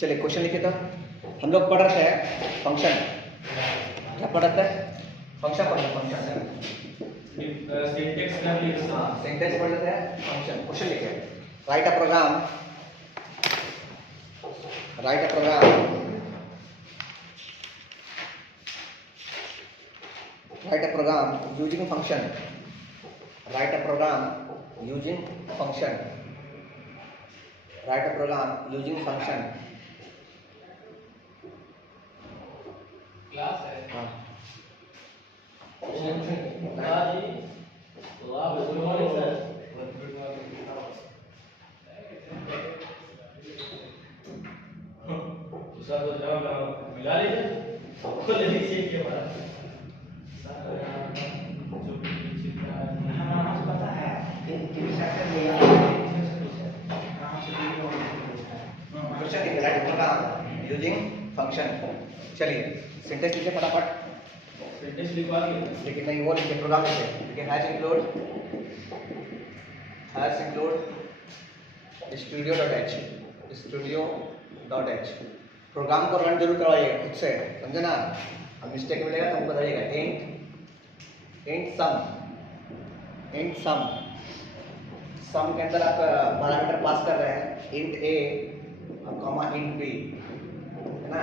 चलिए क्वेश्चन लिखे तो हम लोग पढ़ रहे थे फंक्शन। क्या पढ़ रहे थे? फंक्शन पढ़ रहे फंक्शन सिंटेक्स कर लिए। हाँ सिंटेक्स पढ़ रहे थे फंक्शन। क्वेश्चन लिखे write a program using function write a program using function class है। हाँ जी तो आप गुड मॉर्निंग सर। सर तो जवाब मिला लीजिए सबको ले लीजिए के बाद जो भी हमारा पता है कि सेक्टर में क्वेश्चन लिखे राइट प्रोग्राम यूजिंग फंक्शन। चलिए सिंटेक्स लिखे फटाफट। सिंटेक्स लिखवा दिए लेकिन नहीं वो लिखे प्रोग्राम लिखे लेकिन हैश इंक्लूड studio.h प्रोग्राम को रन जरूर करवाइए खुद से, समझे ना। अब मिस्टेक मिलेगा तो हमको बताइएगा। इंट सम के अंदर आप पैरामीटर पास कर रहे हैं इंट a और कॉमा इंट b, है ना।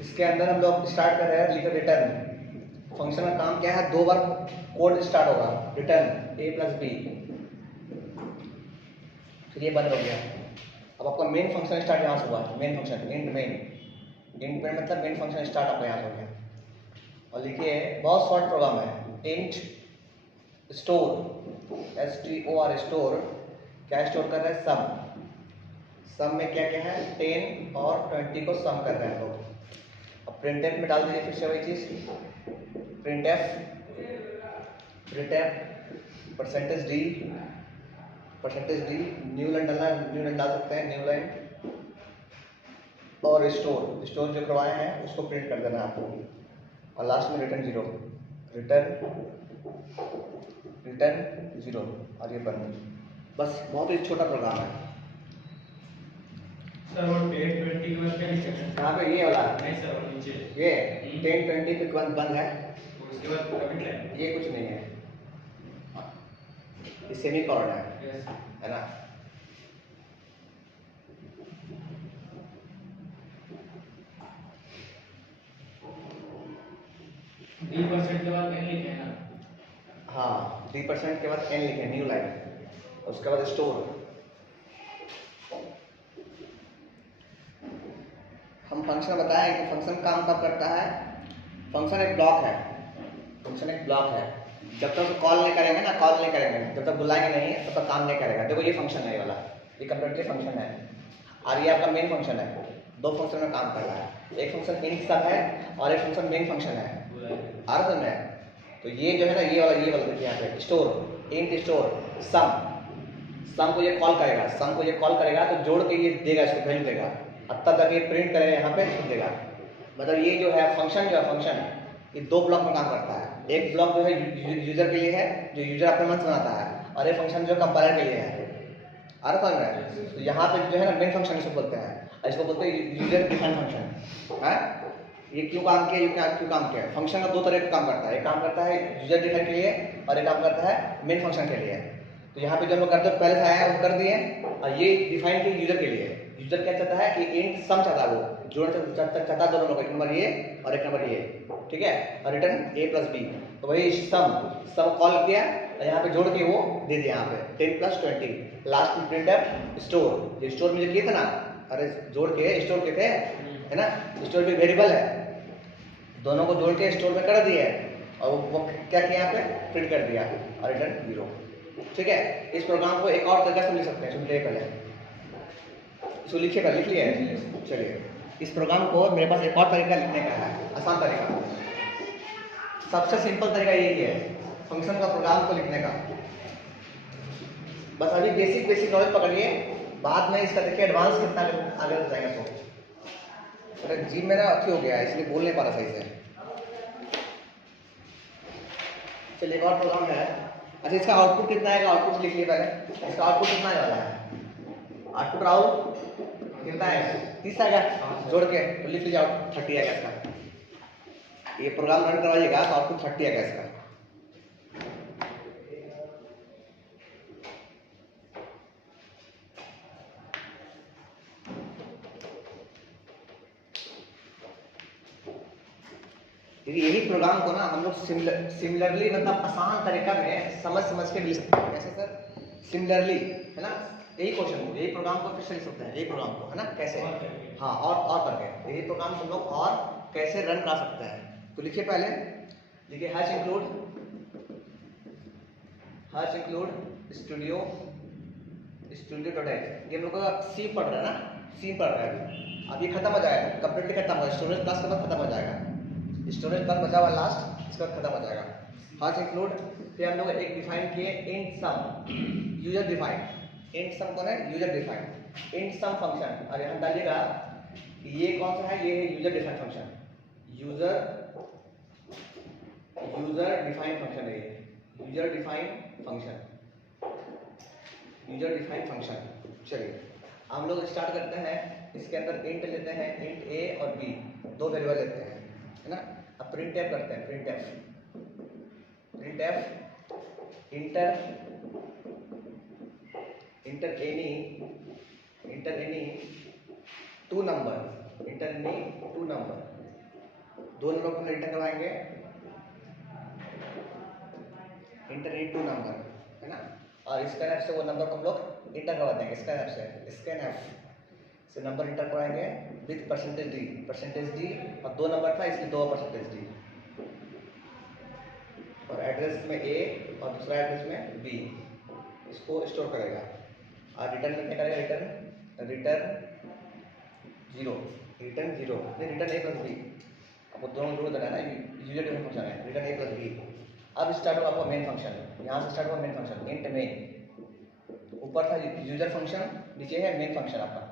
इसके अंदर हम लोग स्टार्ट कर रहे हैं लिखो रिटर्न। फंक्शन का काम क्या है? दो बार कोड स्टार्ट होगा रिटर्न a प्लस b, फिर ये बंद हो गया। अब आपका मेन फंक्शन स्टार्ट यहाँ से हुआ। मेन फंक्शन इंट मेन मतलब मेन फंक्शन स्टार्ट आपका यहाँ से हो गया। और लिखिए बहुत शॉर्ट प्रोग्राम है। इंट स्टोर STOR स्टोर क्या स्टोर कर रहे हैं? सम में क्या क्या है? 10 और 20 को सम कर रहे हैं लोग। अब प्रिंटफ में डाल दीजिए फिर से वही चीज। Printf percentage D new line डालना, न्यू लाइन डाल सकते हैं, न्यू लाइन। और स्टोर जो करवाए हैं उसको प्रिंट कर देना आपको। और लास्ट में रिटर्न जीरो और ये बंद। बस बहुत ही छोटा प्रोग्राम है। सर वो 10 20 के बाद क्या लिखा है? यहाँ पे ये वाला नहीं सर वो नीचे ये 10 20 पे बंद है। उसके बाद कमिट लाइन ये कुछ नहीं है, ये सेमीकोलन है, यस है ना। D% के बाद n लिखे हैं ना। हाँ 3% के बाद n लिखे न्यू लाइन। उसके बाद स्टोर। हम फंक्शन बताएं कि फंक्शन काम कब करता है। फंक्शन एक ब्लॉक है। जब तक कॉल नहीं करेंगे, जब तक बुलाएंगे नहीं तब तक काम नहीं करेगा। देखो ये फंक्शन है, ये वाला ये कंप्लीटली फंक्शन है और ये आपका मेन फंक्शन है। दो फंक्शन में काम कर रहा है। एक फंक्शन इंट सम है और एक फंक्शन मेन फंक्शन है। आ रहा है। तो ये जो है ना ये वाला देखिए यहाँ पे स्टोर इंट स्टोर सम को ये कॉल करेगा तो जोड़ के ये देगा, इसको वैल्यू देगा। अब तब तक ये प्रिंट करेगा, यहाँ पे छूट देगा। मतलब ये जो है फंक्शन ये दो ब्लॉक में काम करता है। एक ब्लॉक जो है यूजर के लिए है, जो यूजर अपने मन से बनाता है, और एक फंक्शन जो कंपाइलर के लिए है। आ रहा है। तो यहाँ पे जो है ना मेन फंक्शन इसको बोलते हैं, इसको बोलते हैं यूजर डिफाइन फंक्शन है। ये क्यों काम किया? फंक्शन का दो तरह का काम करता है। एक काम करता है यूजर डिफाइन के लिए और एक काम करता है मेन फंक्शन के लिए। तो यहाँ पे जो हम लोग करते पहले से आया है वो कर दिए, और ये डिफाइन के यूजर के लिए। यूजर क्या चाहता है कि इंट सम चाहता है, वो जोड़ चाहता है दोनों लोग, एक नंबर ये और एक नंबर ये, ठीक है। और रिटर्न a प्लस b। तो वही सम कॉल किया और यहाँ पे जोड़ के वो दे दिया। यहाँ पे 10 + 20 लास्ट में प्रिंटफ स्टोर। ये स्टोर में जो किए थे ना, अरे जोड़ के स्टोर के थे, है ना। स्टोर भी वेरिएबल है, दोनों को जोड़ के स्टोर में कर दिया और वो क्या किया? यहाँ पे प्रिंट कर दिया और रिटर्न 0, ठीक है। इस प्रोग्राम को एक और तरीके से लिख सकते हैं। सुनिए पहले इसको लिख लिया है। चलिए इस प्रोग्राम को मेरे पास एक और तरीका लिखने का है, आसान तरीका। सबसे सिंपल तरीका यही है फंक्शन का प्रोग्राम को लिखने का। बस अभी बेसिक नॉलेज पकड़िए, बाद में इसका देखिए एडवांस कितना आगे जाएगा। तो अरे जी मेरा अथी हो गया इसलिए बोल नहीं पा रहा सही से। चलिए एक और प्रोग्राम है। अच्छा इसका आउटपुट कितना आएगा? आउटपुट लिख लिए पहले। इसका आउटपुट कितना आने वाला है? आउटपुट राहुल कितना है 30 आएगा जोड़ के तो लिख लीजिए 30 आएगा इसका। ये प्रोग्राम रन करवाइएगा तो आउटपुट 30 आएगा इसका। यही प्रोग्राम को ना हम लोग सिमिलरली मतलब आसान तरीका में समझ के भी लिख सकते हैं। कैसे सर? सिमिलरली है ना, यही क्वेश्चन को, यही प्रोग्राम को फिर से लिख सकते हैं, यही प्रोग्राम को है ना कैसे, हाँ और करके यही प्रोग्राम को हम लोग और कैसे रन करा सकते हैं। तो लिखिए पहले, लिखिए हैश इंक्लूड studio.h। ये हम लोग का सी पढ़ रहा है ना, सी पढ़ रहा है अभी खत्म हो जाएगा, कंप्लीटली खत्म हो जाएगा, स्टोरेज क्लास के बाद खत्म हो जाएगा, स्टोरेज क्लास बचा हुआ लास्ट, इसके बाद खत्म हो जाएगा। हैश इंक्लूड फिर हम लोग एक डिफाइन किए इंट सम, यूजर डिफाइन। इंट सम कौन है? User define. इंट सम फंक्शन, और यहाँ डालिएगा ये कौन सा है? ये है user define function. User define function है ये, यूजर डिफाइन फंक्शन। चलिए हम लोग स्टार्ट करते हैं। इसके अंदर इंट लेते हैं, इंट ए और बी, दो वेरिएबल लेते हैं है ना। अब प्रिंट एफ करते हैं, print F inter any two number, दो नंबर को रिटर्न करवाएंगे, इंटर एनी टू नंबर है ना। और स्कैनएफ से वो नंबर को हम लोग इंटर करवा देंगे, स्कैनएफ से नंबर इंटर कराएंगे विथ परसेंटेज डी, और दो नंबर था इसलिए 2 परसेंटेज डी, और एड्रेस में ए और दूसरा एड्रेस में बी, इसको स्टोर करेगा। और रिटर्न में क्या करेगा? रिटर्न जीरो नहीं, रिटर्न ए प्लस बी। आपको दोनों जरूर देना है ना, यूजर डिफाइन फंक्शन है, रिटर्न ए प्लस बी। अब स्टार्ट होगा आपका मेन फंक्शन, यहाँ से स्टार्ट होगा मेन फंक्शन, इंट मेन। ऊपर था यूजर फंक्शन, नीचे है मेन फंक्शन आपका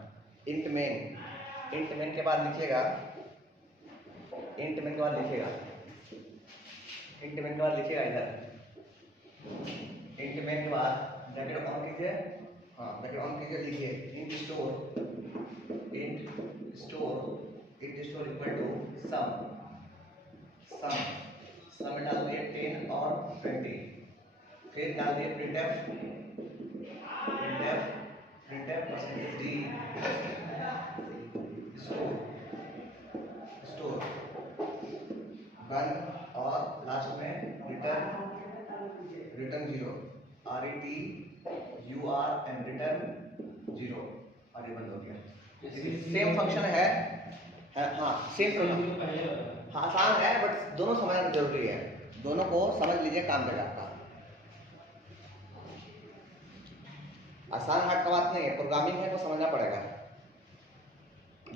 इंट मेन के बाद लिखिएगा, इंट मेन के बाद लिखिएगा इधर, इंट मेन के बाद ब्रैकेट ऑन कीजिए, लिखिए int store equal to some में डाल दिए 10 और 20, फिर डाल दिए printf percentage D store one, और लास्ट में return zero, RETUR and return zero, और ये बंद हो गया। सेम फंक्शन है, हाँ सेम फंक्शन, हाँ आसान है बट दोनों समझना जरूरी है, दोनों को समझ लीजिए, काम देगा आपका। आसान हार्ड का बात नहीं है, प्रोग्रामिंग है तो समझना पड़ेगा।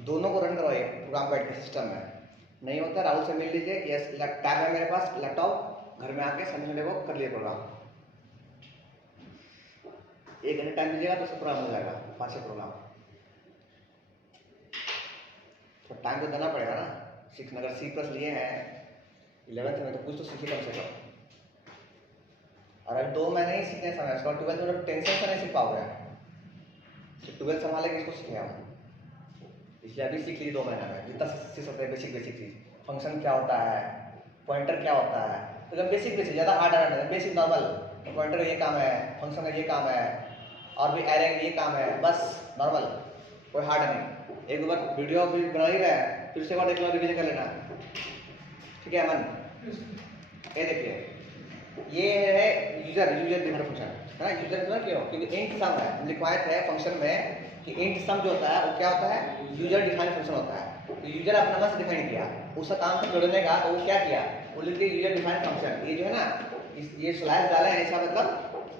दोनों को रन करवाइए प्रोग्राम बैठ के सिस्टम में, नहीं होता राहुल से मिल लीजिए, यस टैब है मेरे पास, लैपटॉप घर में आके समझने को कर लिए प्रोग्राम। 1 घंटे टाइम दीजिएगा तो सब प्रोग्राम हो जाएगा, 5 प्रोग्राम। तो टाइम तो देना पड़ेगा ना, सीखना। अगर C+ लिए हैं 11th में तो कुछ तो सीखिए कम से कम। और अभी 2 महीने ही सीखने समय, उसका 12th में टेंशन से नहीं सीख पाओगे, तो 12th संभालेंगे इसको सीखे हम, इसलिए अभी सीख लीजिए 2 महीने में जितना सीख सकते हैं। बेसिक चीज, फंक्शन क्या होता है, पॉइंटर क्या होता है, तो जब बेसिक ज़्यादा हार्ड है, बेसिक नॉर्मल, पॉइंटर का ये काम है, फंक्शन का ये काम है, और भी एरे का ये काम है, बस नॉर्मल, कोई हार्ड नहीं। एक बार वीडियो भी बना ही रहा है, फिर उसके बाद एक बार रिवीजन कर लेना, ठीक है अमन? ये देखिए, ये है यूजर डिफाइन फंक्शन है ना। यूजर डिफाइन क्यों? क्योंकि इंट सम है, लिखवाया है फंक्शन में कि इंट सम जो होता है वो क्या होता है? यूजर डिफाइन फंक्शन होता है। तो यूजर अपना नाम से डिफाइन किया, उसका काम था जोड़ने का, तो वो क्या किया? वो लिख दिया यूजर डिफाइन फंक्शन। ये जो है ना, ये स्लैश डाला है,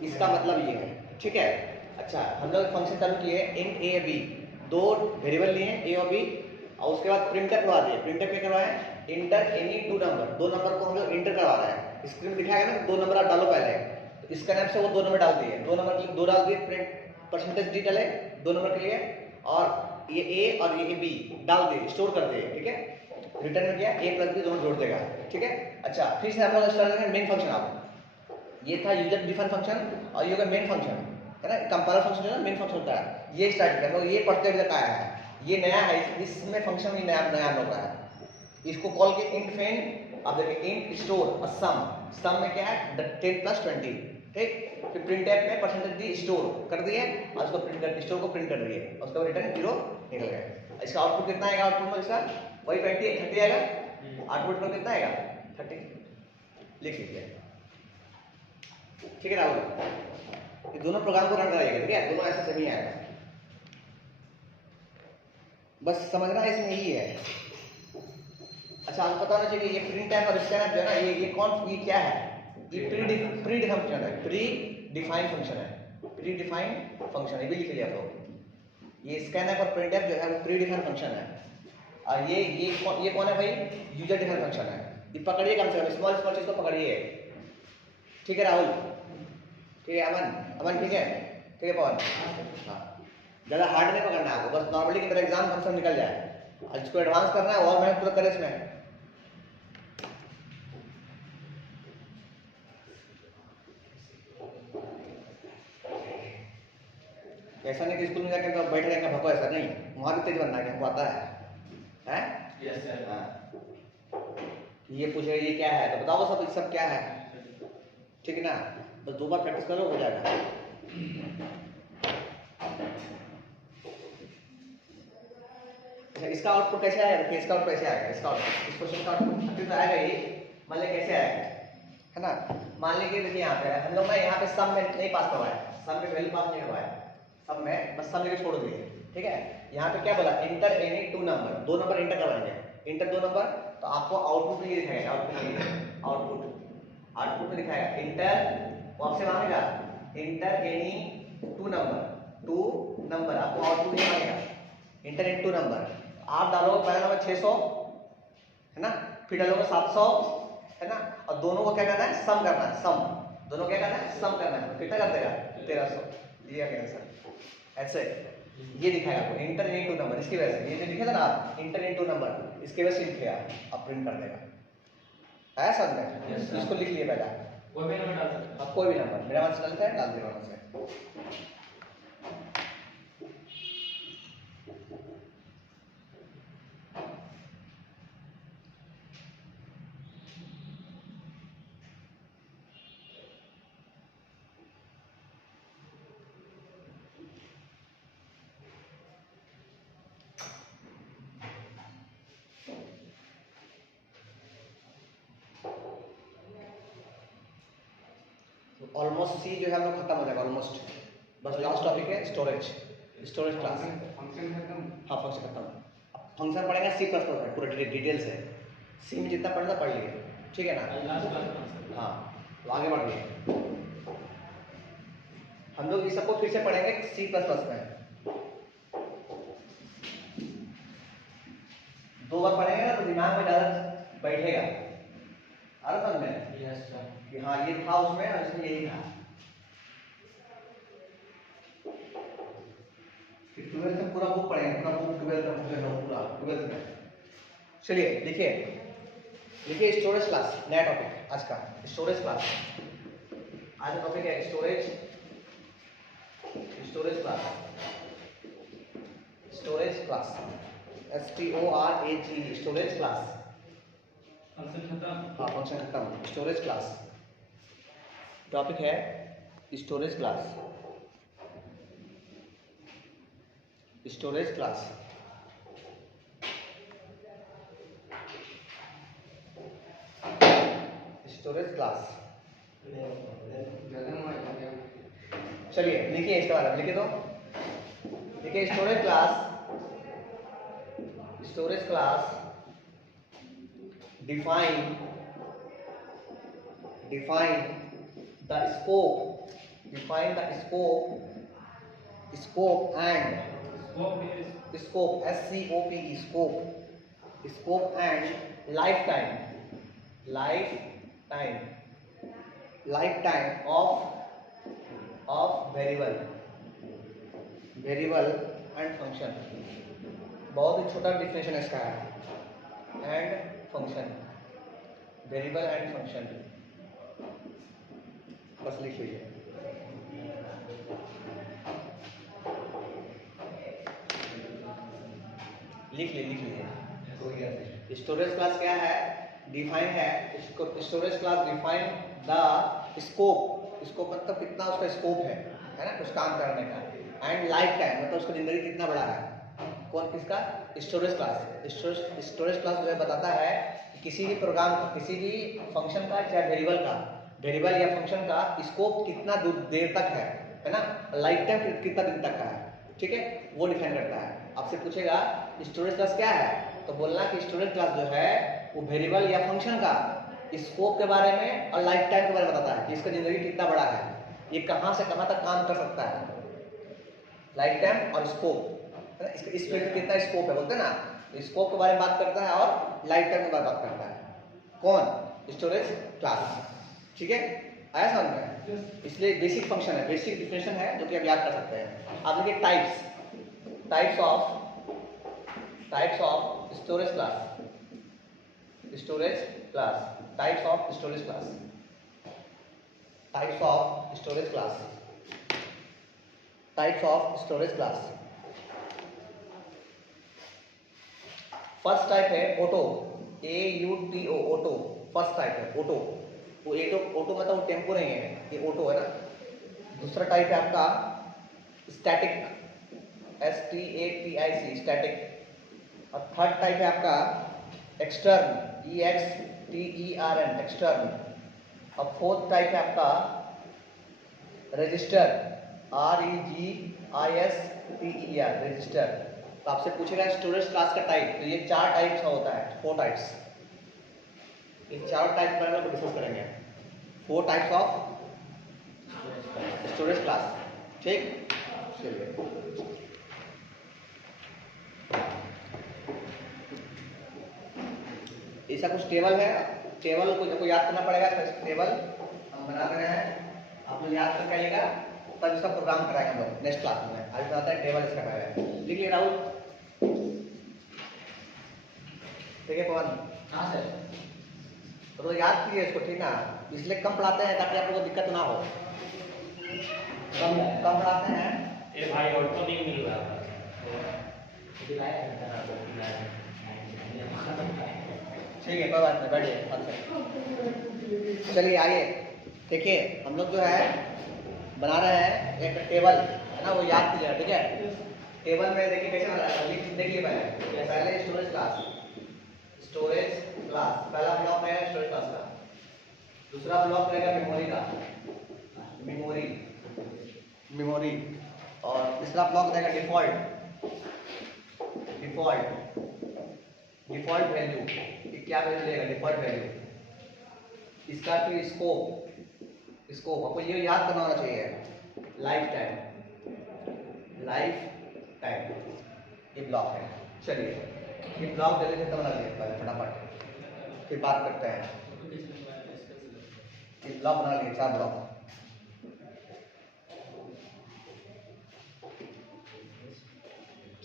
इसका मतलब ये है, ठीक है। अच्छा, हम लोग फंक्शन चालू किए इंट ए बी, 2 वेरिएबल लिए ए और बी, और उसके बाद प्रिंटफ करवा दिए। प्रिंटफ क्या करवाए? इंटर एनी 2 नंबर, 2 नंबर को हम लोग इंटर करवा रहे हैं। स्क्रीन में दिखाएगा ना, 2 नंबर आप डालो पहले, तो इसका नाम से वो 2 नंबर डाल दिए, 2 नंबर के लिए 2 डाल दिए, प्रिंट परसेंटेज डी डाले 2 नंबर के लिए, और ये ए और ये बी डाल दिए, स्टोर कर दिए, ठीक है। रिटर्न में किया ए प्लस बी दोनों जोड़ देगा, ठीक है। अच्छा, फिर से हम लोग स्टार्ट करेंगे मेन फंक्शन। आप ये था यूजर डिफाइन फंक्शन, और ये होगा मेन फंक्शन है ना। कंपाइलर फंक्शन जो है मेन फंक्शन होता है, ये स्टार्ट किया हम लोग, ये पढ़ते हुए तक आया है। ये नया है, इसमें फंक्शन ही नया नया बन रहा है। इसको कॉल के इंट फेन, आप देखिए इंट स्टोर सम, सम में क्या है 10 + 20, ठीक। फिर प्रिंट टैब में परसेंटेज दी स्टोर कर दिए और उसको प्रिंट कर, स्टोर को प्रिंट कर दिए और उसका रिटर्न 0 निकल गया। इसका आउटपुट कितना आएगा, आउटपुट में इसका वही 30 आएगा, आउटपुट में कितना आएगा 30, लिख लीजिए, ठीक है राहुल। ये दोनों प्रोग्राम को रन कराइएगा, ठीक है, दोनों ऐसा सेम ही आएगा, बस समझना इसमें यही है। अच्छा आपको पता होना चाहिए ये प्रिंट टैब और स्कैनर जो है ना, ये कौन, ये क्या है, ये प्री डिफाइन है, प्री डिफाइन फंक्शन है, प्री डिफाइन फंक्शन है, ये भी लिख लिया आप लोग। ये स्कैनर और प्रिंट टैब जो है वो प्री डिफाइन फंक्शन है। और ये कौन है भाई, यूजर डिफाइन फंक्शन है। ये पकड़िए कम से कम, स्मॉल स्मॉल चीज को पकड़िए, ठीक है राहुल, ठीक है अमन ठीक है, ठीक है पवन, हाँ ज़्यादा हार्ड नहीं पकड़ना है आपको, बस नॉर्मली की तरह एग्जाम कम से कम निकल जाए। और इसको एडवांस करना है और मेहनत पूरा करें इसमें। ऐसा नहीं कि स्कूल में जाके तो बैठ रहेंगे भको, ऐसा नहीं, वहाँ भी तेज बनना है, हमको आता है? Yes sir. हाँ, ये पूछे ये क्या है तो बताओ सब, सब क्या है, ठीक है ना, बस 2 बार प्रैक्टिस करो हो जाएगा। इसका आउटपुट कैसे आएगा, देखिए इसका आउटपुट कैसे आएगा, इसका आउटपुट, इस क्वेश्चन का आउटपुट तो आएगा ही, मान लीजिए कैसे आएगा, है ना। मान लीजिए देखिए यहाँ पे हम लोग ना यहाँ पे सम में नहीं पास करवाया, सम में वैल्यू पास नहीं करवाया, सम में बस सम लेके छोड़ दिए, ठीक है। यहाँ पे क्या बोला, inter any 2 number, 2 number inter करवाएंगे, इंटर 2 नंबर, तो आपको आउटपुट में ये दिखाएगा, आउटपुट में दिखाएगा इंटर, वो आपसे मांगेगा इंटर एनी 2 नंबर, आपको आउटपुट ये मांगेगा इंटर इन 2 नंबर। आप डालोगे पहला नंबर 600, है ना, फिर डालोगे 700, है ना, और दोनों को क्या करना है, सम करना है, सम, दोनों क्या करना है, सम करना है, कितना कर देगा 1300, ये क्या आंसर, ऐसे ये दिखाएगा आपको इंटर इन 2 नंबर, इसकी वजह से ये जो लिखे था ना आप इंटर इन 2 नंबर, इसकी वजह से लिखेगा, आप प्रिंट कर देगा, आया समझ में। इसको लिख लिए पहला, कोई भी नंबर डाल सकते आप कोई भी नंबर, मेरा मान से डालते हैं, डाल देगा वहां से। ऑलमोस्ट सी जो है हम लोग खत्म हो जाएगा ऑलमोस्ट, बस लास्ट टॉपिक है स्टोरेज, स्टोरेज क्लास, फंक्शन खत्म। हाँ फंक्शन खत्म। अब फंक्शन पढ़ेंगे C++ में पूरा डिटेल से, सी में जितना पढ़ना पढ़ लिए, ठीक है ना, लास्ट क्लास। हाँ तो आगे बढ़िए, हम लोग इस सबको फिर से पढ़ेंगे C++ में, 2 बार पढ़ेंगे ना तो दिमाग में ज़्यादा बैठेगा, आ रहा समझ में यस सर। कि हाँ ये था उसमें और इसमें यही था। फिर 12th में पूरा बुक पढ़ेंगे, पूरा बुक 12th में पूरा 12th में। चलिए देखिए स्टोरेज क्लास, नया टॉपिक आज का स्टोरेज क्लास, आज का टॉपिक है storage class, storage class STORAGE, storage class, function खत्म। हाँ फंक्शन खत्म, स्टोरेज क्लास टॉपिक है, storage class, storage class, storage class. चलिए लिखिए इसके बारे में, लिखिए तो, देखिए storage class define the scope, define the scope and scope scope and lifetime of variable and function, बहुत ही छोटा डिफिनेशन है इसका है, and function, variable and function, बस लिख लीजिए। लिख लीजिए। स्टोरेज क्लास क्या है? डिफाइन है। इसको storage class define the scope. Scope मतलब कितना उसका स्कोप है ना, कुछ काम करने का। एंड लाइफ टाइम मतलब उसका जिंदगी कितना बड़ा है। कौन किसका? Storage class. स्टोरेज क्लास जो है बताता है कि किसी भी प्रोग्राम का, किसी भी फंक्शन का या वेरिएबल या फंक्शन का स्कोप कितना देर तक है ना, लाइफ टाइम कितना दिन तक का है, ठीक है, वो डिफाइन करता है। आपसे पूछेगा स्टोरेज क्लास क्या है, तो बोलना कि स्टोरेज क्लास जो है वो वेरिएबल या फंक्शन का स्कोप के बारे में और लाइफ टाइम के बारे में बताता है कि इसका जिंदगी कितना बड़ा है, ये कहाँ से कहाँ तक काम कर सकता है। लाइफ टाइम और स्कोप, इस पे कितना स्कोप है बोलते हैं ना, स्कोप के बारे में बात करता है और लाइफ टाइम के बारे में बात करता है। कौन? Storage class. ठीक है, आया समझ में? इसलिए बेसिक फंक्शन है, बेसिक डिफिनेशन है जो कि आप याद कर सकते हैं। आप देखिए types of storage class, types of storage class. First type है auto, AUTO, auto. First type है ऑटो। वो ऑटो मतलब वो टेम्पो नहीं है, ये ऑटो है ना। दूसरा टाइप है आपका स्टैटिक, STATIC, स्टैटिक। और थर्ड टाइप है आपका एक्सटर्न, EXTERN, एक्सटर्न। और फोर्थ टाइप है आपका रजिस्टर, REGISTER, रजिस्टर। तो आपसे पूछेगा स्टोरेज क्लास का टाइप, तो ये 4 टाइप्स का होता है, 4 टाइप्स। ये 4 टाइप पर हम डिस्कस करेंगे, 4 टाइप्स ऑफ स्टोरेज क्लास। ठीक, चलिए। ऐसा कुछ टेबल है, टेबल को याद करना पड़ेगा। टेबल हम बना रहे हैं, आप लोग याद करके आइएगा, तब इसका प्रोग्राम कराएंगे हम लोग नेक्स्ट क्लास में। आज बताता है टेबल इसका है। लिख लिया राहुल? ठीक है पवन? हाँ सर। तो याद कीजिए इसको, ठीक ना, इसलिए कम पढ़ाते हैं ताकि आप लोगों को दिक्कत ना हो। कम पढ़ाते हैं। ए भाई और तो नहीं मिल रहा था। ठीक है, कोई बात नहीं, बैठिए। चलिए आइए, देखिए हम लोग जो है बना रहे हैं एक टेबल है ना, वो याद कीजिएगा। ठीक है, टेबल में देखिए कैसे बना है, देखिए पहले स्टोरेज क्लास पहला ब्लॉक है स्टोरेज क्लास का। दूसरा ब्लॉक रहेगा मेमोरी का, मेमोरी। और तीसरा ब्लॉक रहेगा डिफॉल्ट वैल्यू, क्या वैल्यू लेगा? Default value. इसका फिर स्कोप आपको ये याद करना होना चाहिए। लाइफ टाइम ये ब्लॉक है। चलिए ये ब्लॉक जल्दी से बना दिए पहले फटाफट, फिर बात करते हैं। ये ब्लॉक बना लिए, 4 ब्लॉक।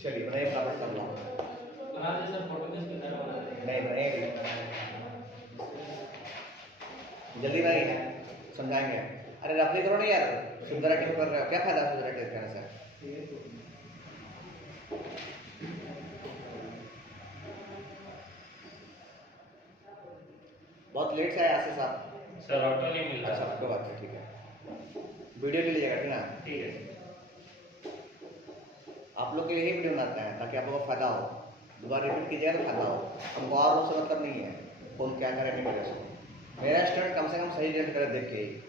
चलिए बनाइए फटाफट का ब्लॉक। नहीं बनाइए, जल्दी बनाइए, समझाएंगे। अरे रफली करो नहीं यार, सुंदर एक्टिंग कर रहे हो, क्या फायदा सुंदर एक्टिंग करने से? बहुत लेट से आया आशीष साहब। सर ऑटो नहीं मिल रहा। अच्छा कोई बात नहीं, ठीक है, वीडियो ले लीजिएगा, ठीक ना? ठीक है। आप लोग के लिए ही वीडियो बनाते हैं ताकि आप लोगों को फायदा हो। दोबारा रिपीट कीजिएगा तो फायदा हो। हमको और लोग से मतलब नहीं है कौन क्या करे नहीं करे। मेरा स्टूडेंट कम से कम सही रिजल्ट करे देख के ही।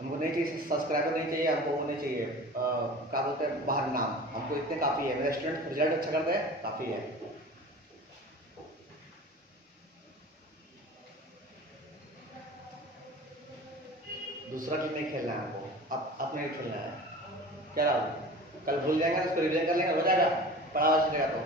हमको नहीं चाहिए सब्सक्राइबर, नहीं चाहिए हमको, वो नहीं चाहिए क्या बोलते हैं बाहर नाम, हमको इतने काफ़ी है। मेरा स्टूडेंट रिजल्ट अच्छा कर दे काफ़ी है। दूसरा गेम नहीं खेलना है हमको, अब अपने ही खेलना है। क्या रहा कल भूल जाएंगे, उसको रिविजन कर लेंगे, हो जाएगा, पढ़ा हुआ चलेगा। तो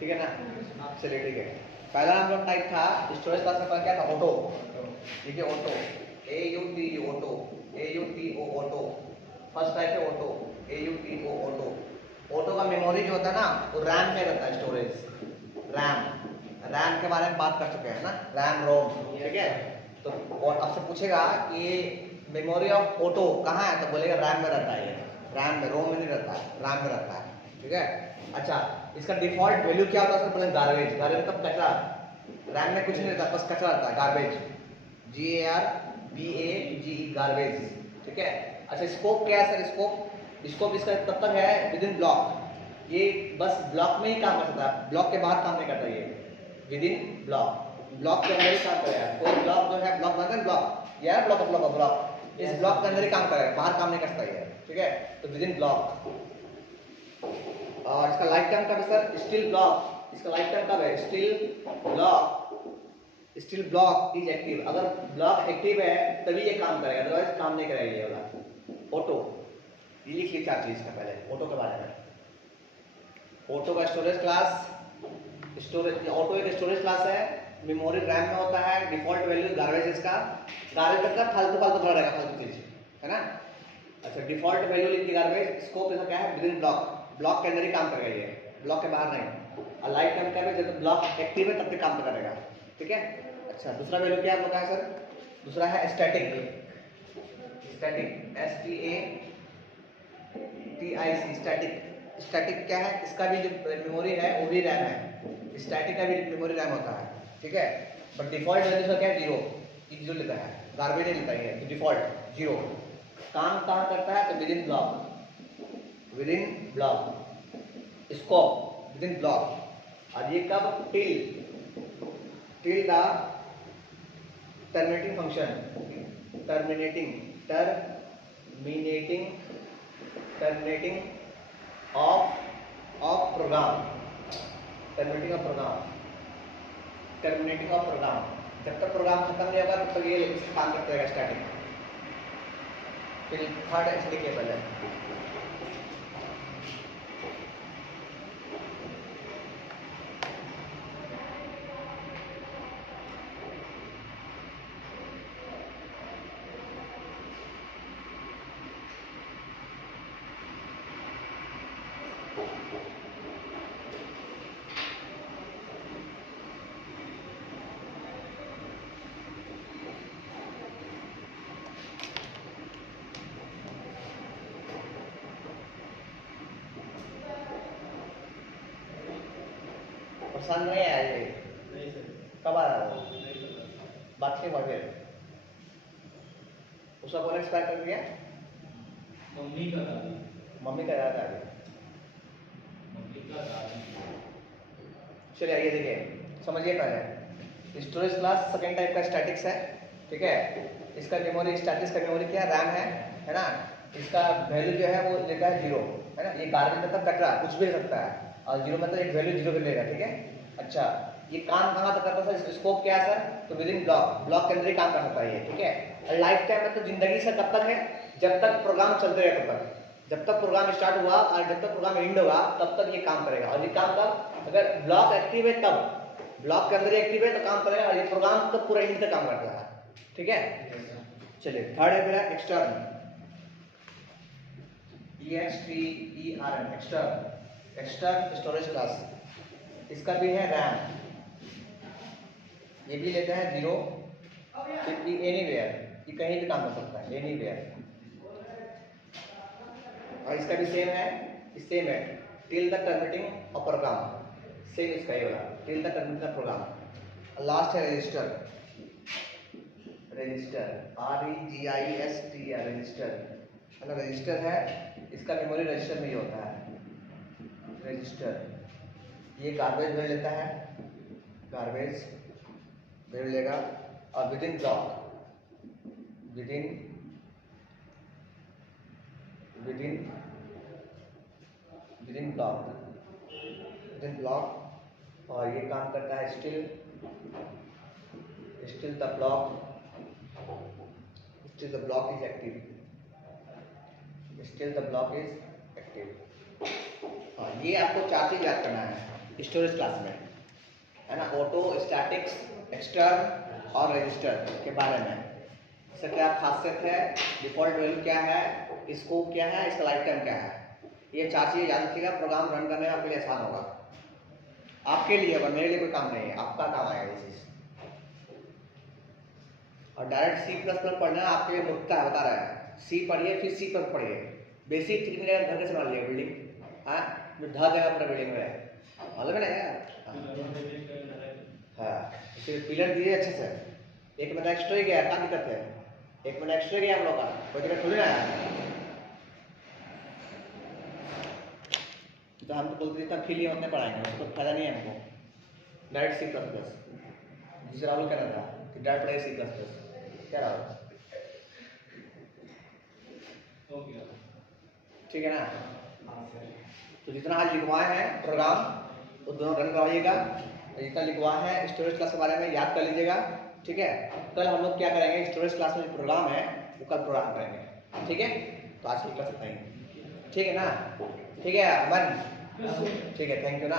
ठीक है ना। चलिए ठीक है, पहला हम लोग टाइप था स्टोरेज क्लास में क्या था, ऑटो। ठीक है, auto, AUT auto, AUTO auto. First type है ऑटो, AUTO ऑटो। ऑटो का मेमोरी जो होता है ना वो रैम में रहता है, स्टोरेज रैम। रैम के बारे में बात कर चुके हैं ना, रैम रोम, ठीक है। तो और आपसे पूछेगा कि मेमोरी ऑफ ऑटो कहाँ है, तो बोलेगा रैम में रहता है। ये रैम में, रोम में नहीं रहता है, रैम में रहता है, ठीक है। अच्छा, इसका डिफॉल्ट वैल्यू क्या होता है सर, बोले गार्बेज। गार्बेज मतलब कचरा, रैम में कुछ नहीं रहता, बस कचरा रहता है, गार्बेज, GARBAGE, गार्बेज, ठीक है। अच्छा, स्कोप क्या है सर, स्कोप इसका तब तक है विद इन ब्लॉक, ये बस ब्लॉक में ही काम कर सकता है, ब्लॉक के बाहर काम नहीं करता ये, विद इन ब्लॉक, ब्लॉक के अंदर ही काम करेगा। कोई ब्लॉक जो है, ब्लॉक मतलब ब्लॉक, ये है ब्लॉक, इस ब्लॉक के अंदर ही काम करेगा, बाहर काम नहीं कर सकता ये, ठीक है। तो विद इन ब्लॉक। और इसका लाइफ टाइम कब है सर, स्टिल ब्लॉक, इसका लाइफ टाइम कब है, स्टिल ब्लॉक इज एक्टिव। अगर ब्लॉक एक्टिव है तभी ये काम करेगा, अदरवाइज काम नहीं करेगा ये वाला ऑटो। ये लिख लीजिए आप इसका पहले ऑटो के बारे में। ऑटो का स्टोरेज क्लास, स्टोरेज, ऑटो एक स्टोरेज क्लास है, मेमोरी रैम में होता है, डिफॉल्ट वैल्यू गार्बेज इसका, गार्बेज मतलब फालतू भरा रहेगा, फालतू चीज है ना। अच्छा, डिफॉल्ट वैल्यू लिख दी गार्बेज। स्कोप इसका क्या है, विद इन ब्लॉक, ब्लॉक के अंदर ही काम करेगा ये, ब्लॉक के बाहर नहीं। और लाइफ टाइम क्या है, जब ब्लॉक एक्टिव है तब तक काम करेगा, ठीक है। अच्छा, दूसरा वैल्यू क्या होता है सर, दूसरा है स्टैटिक, STATIC, स्टैटिक क्या है, इसका भी जो मेमोरी है वो भी रैम है, स्टैटिक का भी मेमोरी रैम होता है, ठीक है। बट डिफॉल्ट वैल्यू का क्या है, जीरो, ये जीरो लेता है, गार्बेज नहीं लेता है, तो डिफॉल्ट जीरो। काम कहाँ करता है, तो within block, scope within block. और ये कब, till the terminating function, terminating of program, terminating of program. जब तक प्रोग्राम खत्म नहीं होगा तब तक ये काम करते रहेगा स्टैटिक। फिर थर्ड एक्सप्लिकेबल है, पसंद नहीं आया ये, कब आ रहा है, बात क्यों बढ़ गई, उसका कौन एक्सपायर कर दिया, मम्मी का दादी, मम्मी का याद आ गया। मम्मी का दादी। चलिए आइए देखिए, समझिए पहले स्टोरेज क्लास सेकेंड टाइप का स्टैटिक्स है, ठीक है। इसका मेमोरी, स्टैटिक्स का मेमोरी क्या है, रैम है ना। इसका वैल्यू जो है वो लेता है जीरो, है ना। ये गार्बेज मतलब कचरा, कुछ भी ले सकता है, और जीरो मतलब एक वैल्यू जीरो भी लेगा, ठीक है। अच्छा, ये काम कहाँ तक करता है, स्कोप क्या है सर, तो विद इन ब्लॉक के अंदर ही काम कर सकता है ये, ठीक है। लाइफ टाइम मतलब जिंदगी से कब तक है, जब तक प्रोग्राम चलते रहे तब तक, जब तक प्रोग्राम स्टार्ट हुआ और जब तक प्रोग्राम एंड होगा तब तक ये काम करेगा। और ये काम कब, अगर ब्लॉक एक्टिव है तब, ब्लॉक के अंदर एक्टिव है तो काम करेगा, और ये प्रोग्राम तब पूरा एंड तक काम करता है, ठीक है। चलिए थर्ड है मेरा एक्सटर्न, एक्सटर्न स्टोरेज क्लास। इसका भी है रैम, ये भी लेता है जीरो, एनीवेयर, ये कहीं भी काम कर सकता है, एनीवेयर। और इसका भी सेम है, till the terminating of program, same इसका ये वाला, till the terminating of program. Last है रजिस्टर, REGISTR, रजिस्टर है, इसका मेमोरी रजिस्टर में ही होता है, रजिस्टर। ये गार्बेज वैल्यू लेता है, गार्बेज वैल्यू लेगा, और with in block, with in block, और ये काम करता है still the block is active, हाँ, ये आपको चार चीज याद करना है, स्टोरेज क्लास में, है ना, ऑटो, स्टैटिक्स, एक्सटर्न और रजिस्टर के बारे में। इसका क्या खासियत है, डिफ़ॉल्ट वैल्यू क्या है, स्कोप क्या है, इसका लाइफ टाइम क्या है, ये 4 चीज़ें याद रखिएगा। प्रोग्राम रन करने में आपके लिए आसान होगा, आपके लिए होगा, मेरे लिए कोई काम नहीं है, आपका काम आएगा ये चीज़। और डायरेक्ट C++ पढ़ना आपके लिए मुक्का है, बता रहा है। सी पढ़िए फिर C पर पढ़िए, बेसिक ठीक नहीं घर कैसे बना लिया बिल्डिंग, हाँ, जो 10 जगह पर बिल्डिंग में है, मालूम है ना यार। हाँ, फिर पिलर दिए अच्छे से, एक महीना एक्स्ट्रा ही गया, क्या दिक्कत है, एक महीना एक्स्ट्रा गया हम लोग का, कोई दिक्कत थोड़ी ना है। तो हम तो बोलते जितना फील उतने पढ़ाएंगे, उसको फायदा नहीं है हमको। डायरेक्ट C++, जिसे राहुल कहना था कि डायरेक्ट पढ़ाई C++, क्या राहुल, ठीक है ना। तो जितना आज लिखवाए हैं प्रोग्राम वो दोनों रन करवाइएगा, जितना लिखवाए हैं स्टोरेज क्लास के बारे में याद कर लीजिएगा, ठीक है। कल हम लोग क्या करेंगे, स्टोरेज क्लास में जो प्रोग्राम है वो कल प्रोग्राम करेंगे, ठीक है। तो आज की क्लास इतना ही, ठीक है ना, ठीक है अमन, ठीक है, थैंक यू ना।